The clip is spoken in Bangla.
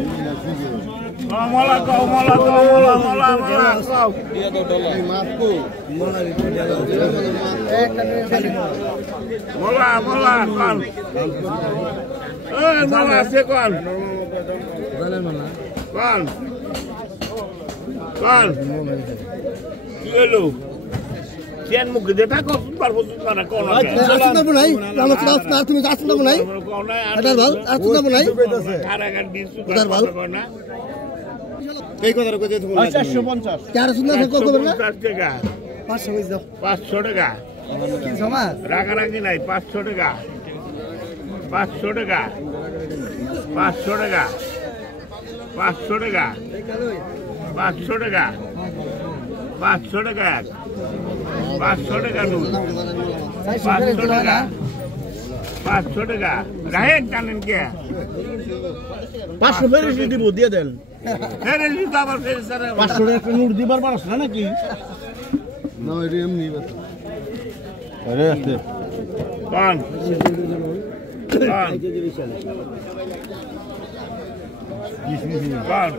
Mola kau, mola kau, mola kau. Mola kan. Mola se kan. Kan. Kilo. Kian mu gede tak kau super mana kau nak? Asuna bunai, nama kita asuna asuna bunai. Ada bal, asuna bunai. Ada kan bisu. Ada bal. Kau kau terus kau tu. 450. Cara asuna kau kau berapa? 500 wis dah. 500 টাকা। কি সমাজ? রাগারাগি নাই 500 টাকা। 500 টাকা। 500 টাকা। 500 টাকা। 500 টাকা। 500 টাকা। 500 টাকা নুন 500 টাকা 500 টাকা রাহেন জানেন কে 500 ফেরেছি দিব দিয়ে দেন ফেরে দিতে আবার ফেরে স্যার 500 টাকা একটা নোট দিবার পারছ না নাকি না এটা এমনি আরে আস্তে কোন কোন